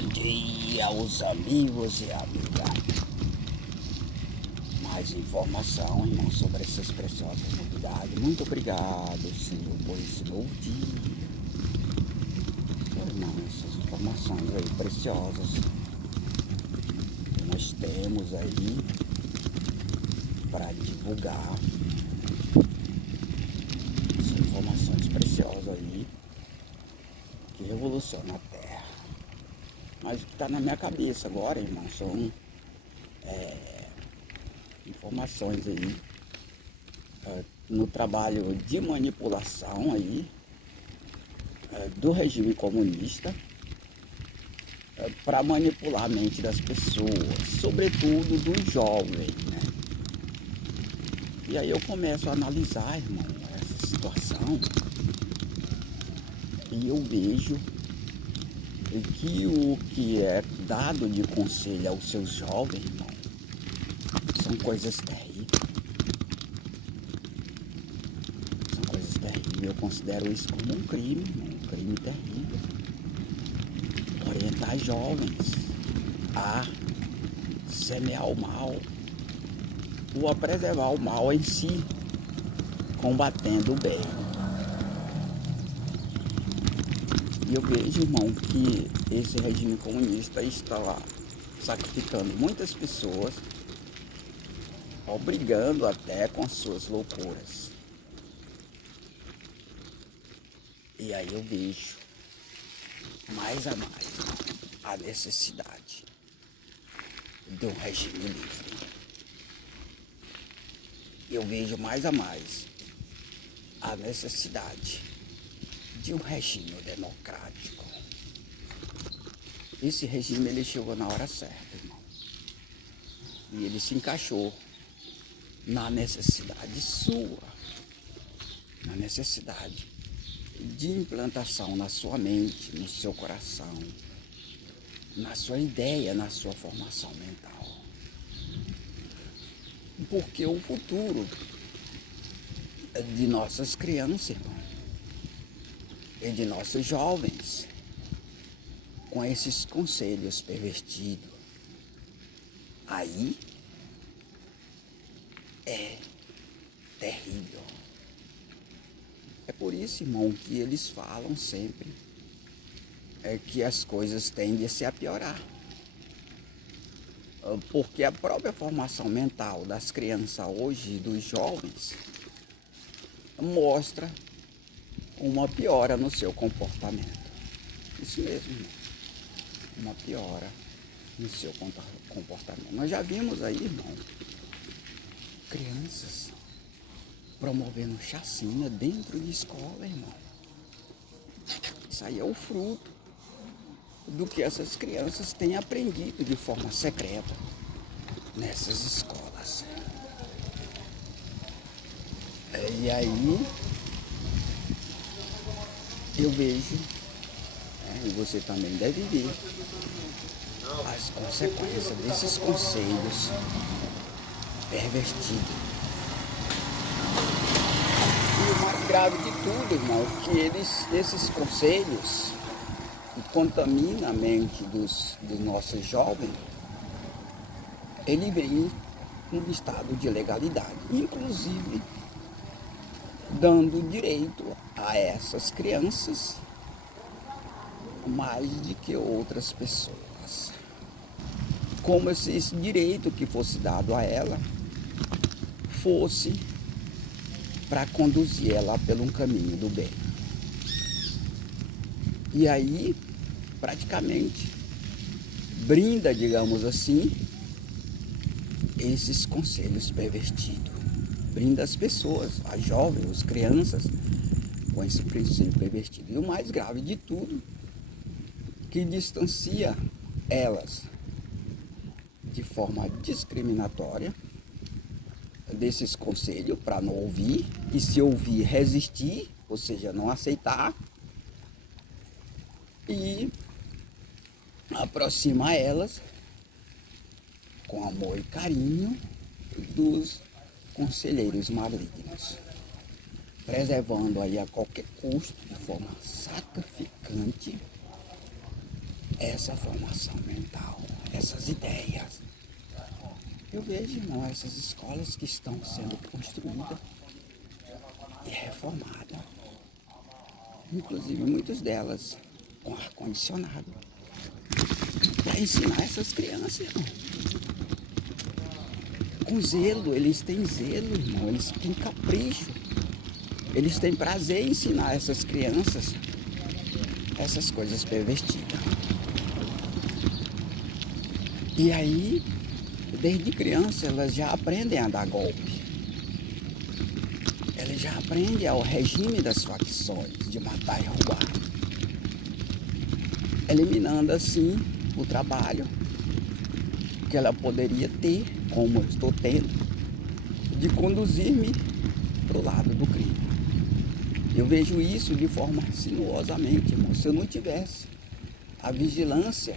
Bom dia, os amigos e amigas. Mais informação, irmão, sobre essas preciosas novidades. Muito obrigado, Senhor, por esse novo dia. Irmão, essas informações aí preciosas que nós temos aí para divulgar. Essas informações preciosas aí que revolucionam a Terra. Mas o que está na minha cabeça agora, irmão, são informações aí no trabalho de manipulação aí do regime comunista para manipular a mente das pessoas, sobretudo dos jovens, né? E aí eu começo a analisar, irmão, essa situação e eu vejo que o que é dado de conselho aos seus jovens, irmão, são coisas terríveis. São coisas terríveis. Eu considero isso como um crime, irmão, um crime terrível. Orientar jovens a semear o mal ou a preservar o mal em si, combatendo o bem. E eu vejo, irmão, que esse regime comunista está lá sacrificando muitas pessoas, obrigando até com as suas loucuras. E aí eu vejo mais a mais a necessidade de um regime livre. Eu vejo mais a mais a necessidade de um regime democrático. Esse regime ele chegou na hora certa, irmão. E ele se encaixou na necessidade sua, na necessidade de implantação na sua mente, no seu coração, na sua ideia, na sua formação mental. Porque o futuro de nossas crianças, irmão, e de nossos jovens, com esses conselhos pervertidos, aí é terrível. É por isso, irmão, que eles falam sempre que as coisas tendem a se piorar. Porque a própria formação mental das crianças hoje, dos jovens, mostra uma piora no seu comportamento. Isso mesmo, irmão. Uma piora no seu comportamento. Nós já vimos aí, irmão, crianças promovendo chacina dentro de escola, irmão. Isso aí é o fruto do que essas crianças têm aprendido de forma secreta nessas escolas. E aí eu vejo, e você também deve ver, as consequências desses conselhos pervertidos. E o mais grave de tudo, irmão, que esses conselhos que contaminam a mente dos nossos jovens, ele vem num estado de legalidade, inclusive dando direito a essas crianças mais do que outras pessoas. Como se esse direito que fosse dado a ela fosse para conduzir ela pelo um caminho do bem. E aí, praticamente, brinda, digamos assim, esses conselhos pervertidos. Brinda as pessoas, as jovens, as crianças, com esse princípio pervertido. E o mais grave de tudo, que distancia elas de forma discriminatória desses conselhos para não ouvir, e se ouvir, resistir, ou seja, não aceitar, e aproxima elas com amor e carinho dos conselheiros malignos, preservando aí a qualquer custo, de forma sacrificante, essa formação mental, essas ideias. Eu vejo, irmão, essas escolas que estão sendo construídas e reformadas, inclusive muitas delas com ar-condicionado, para ensinar essas crianças, irmão. Com zelo, eles têm zelo, irmão, eles têm capricho, eles têm prazer em ensinar essas crianças essas coisas pervertidas. E aí, desde criança, elas já aprendem a dar golpe. Elas já aprendem ao regime das facções, de matar e roubar. Eliminando assim o trabalho que ela poderia ter, como eu estou tendo, de conduzir-me para o lado do crime. Eu vejo isso de forma sinuosamente, irmão. Se eu não tivesse a vigilância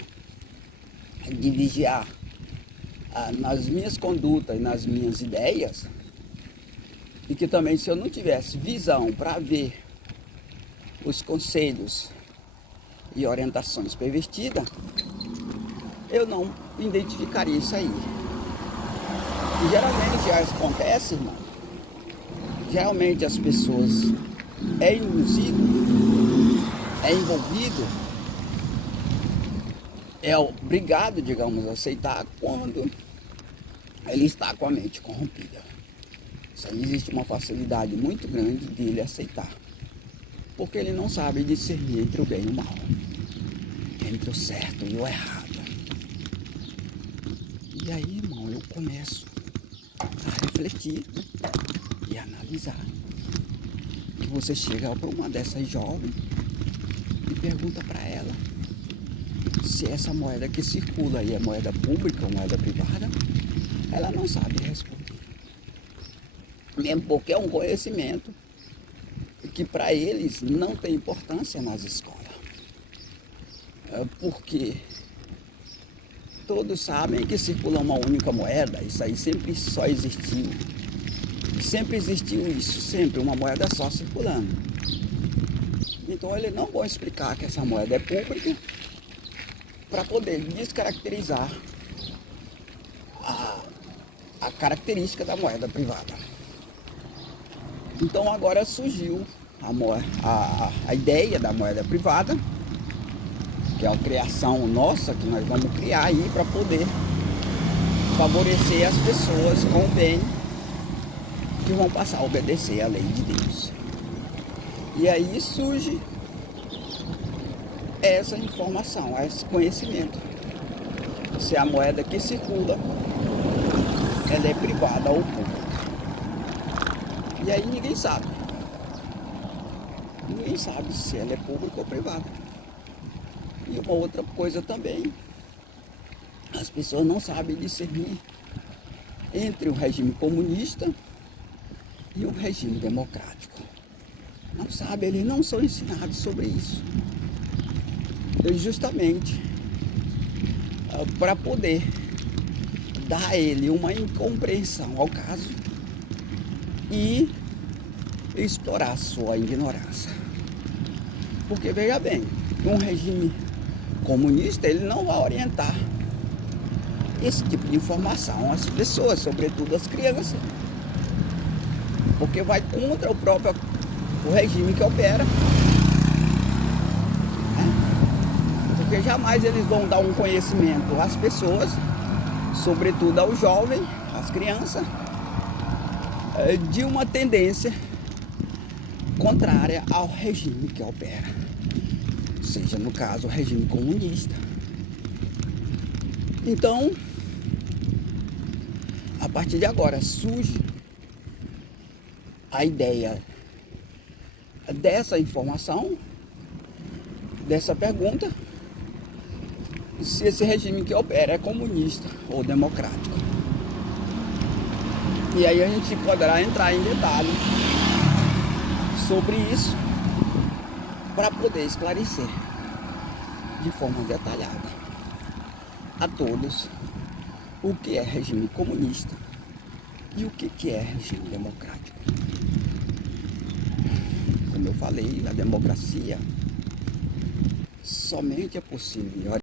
de vigiar nas minhas condutas e nas minhas ideias, e que também se eu não tivesse visão para ver os conselhos e orientações pervertidas, eu não identificaria isso aí. E geralmente já acontece, irmão, geralmente as pessoas é induzido, é envolvido, é obrigado, digamos, a aceitar quando ele está com a mente corrompida. Isso aí existe uma facilidade muito grande dele aceitar, porque ele não sabe discernir entre o bem e o mal, entre o certo e o errado. E aí, irmão, eu começo a refletir e analisar. Que você chega para uma dessas jovens e pergunta para ela se essa moeda que circula aí é moeda pública ou moeda privada, ela não sabe responder. Mesmo porque é um conhecimento que para eles não tem importância nas escolas. Porque todos sabem que circula uma única moeda, isso aí sempre só existiu. Sempre existiu isso, sempre uma moeda só circulando. Então eles não vão explicar que essa moeda é pública para poder descaracterizar a característica da moeda privada. Então agora surgiu a ideia da moeda privada, que é uma criação nossa que nós vamos criar aí para poder favorecer as pessoas com o bem, que vão passar a obedecer à lei de Deus. E aí surge essa informação, esse conhecimento. Se a moeda que circula, ela é privada ou pública. E aí ninguém sabe. Ninguém sabe se ela é pública ou privada. E uma outra coisa também, as pessoas não sabem discernir entre o regime comunista e o regime democrático. Não sabem, eles não são ensinados sobre isso. Justamente para poder dar a ele uma incompreensão ao caso e explorar sua ignorância. Porque veja bem, um regime comunista ele não vai orientar esse tipo de informação às pessoas, sobretudo às crianças, porque vai contra o regime que opera. Porque jamais eles vão dar um conhecimento às pessoas, sobretudo ao jovem, às crianças, de uma tendência contrária ao regime que opera, seja no caso o regime comunista. Então, a partir de agora surge a ideia dessa informação, dessa pergunta, se esse regime que opera é comunista ou democrático. E aí a gente poderá entrar em detalhe sobre isso para poder esclarecer de forma detalhada a todos o que é regime comunista e o que é regime democrático. Como eu falei, a democracia somente é possível